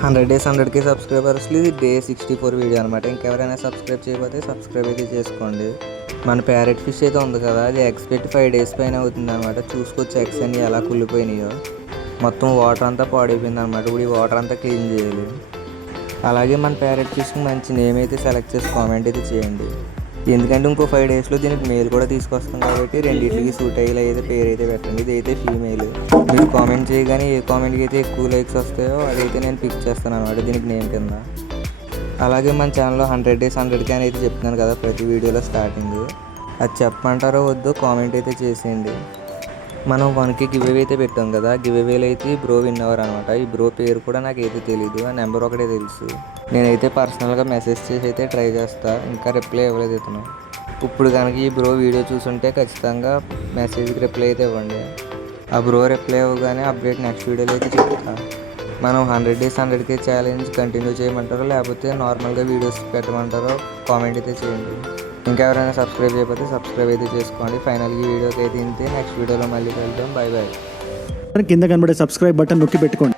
100 days 100K సబ్స్క్రైబర్స్లో ఇది day 64 video అనమాట. ఇంకెవరైనా సబ్స్క్రైబ్ చేయకపోతే సబ్స్క్రైబ్ అయితే చేసుకోండి. మన ప్యారెట్ ఫిష్ అయితే ఉంది కదా, అది ఎగ్స్ పెట్టి 5 డేస్ పైన అవుతుంది అనమాట. చూసుకోవచ్చు ఎగ్స్ అన్నీ ఎలా కుళ్ళిపోయినాయో. మొత్తం వాటర్ అంతా పాడైపోయింది అనమాట. ఇప్పుడు ఈ వాటర్ అంతా క్లీన్ చేయాలి. అలాగే మన ప్యారెట్ ఫిష్కి మంచి నేమ్ అయితే సెలెక్ట్ చేసి కామెంట్ అయితే చేయండి. ఎందుకంటే ఇంకో 5 డేస్లో దీనికి మేల్ కూడా తీసుకొస్తాం కాబట్టి రెండింటికి సూట్ అయ్యేలా అయితే పేరు అయితే పెట్టండి. ఇది అయితే ఫీమేల్. మీరు కామెంట్ చేయగానే ఏ కామెంట్కి అయితే ఎక్కువ లైక్స్ వస్తాయో అదైతే నేను పిక్ చేస్తాను అనమాట దీనికి నేమ్ కింద. అలాగే మన ఛానల్లో 100 డేస్ 100K అని అయితే చెప్తున్నాను కదా ప్రతి వీడియోలో స్టార్టింగ్. అది చెప్పమంటారో వద్దో కామెంట్ అయితే చేసేయండి. మనం 1K గివ్ అవే అయితే పెట్టాం కదా, గివ్ అవేలో అయితే ఈ బ్రో విన్ అవ్వరు అనమాట. ఈ బ్రో పేరు కూడా నాకైతే తెలీదు, ఆ నెంబర్ ఒకటే తెలుసు. నేనైతే పర్సనల్గా మెసేజ్ చేసి అయితే ట్రై చేస్తా, ఇంకా రిప్లై ఇవ్వలేదు ఇతను. ఇప్పుడు కనుక ఈ బ్రో వీడియో చూసుంటే ఖచ్చితంగా మెసేజ్కి రిప్లై అయితే ఇవ్వండి. ఆ బ్రో రిప్లై ఇవ్వగానే అప్డేట్ నెక్స్ట్ వీడియోలో అయితే చెప్తా. మనం 100 డేస్ 100K ఛాలెంజ్ కంటిన్యూ చేయమంటారో లేకపోతే నార్మల్గా వీడియోస్ పెట్టమంటారో కామెంట్ అయితే చేయండి. ఇంకెవరైనా సబ్స్క్రైబ్ చేయకపోతే సబ్స్క్రైబ్ అయితే చేసుకోండి. ఫైనల్గా ఈ వీడియోకి అయితే ఇంతే. నెక్స్ట్ వీడియోలో మళ్ళీ కలుద్దాం. Bye bye. కింద కనబడే సబ్స్క్రైబ్ బటన్ నొక్కి పెట్టుకోండి.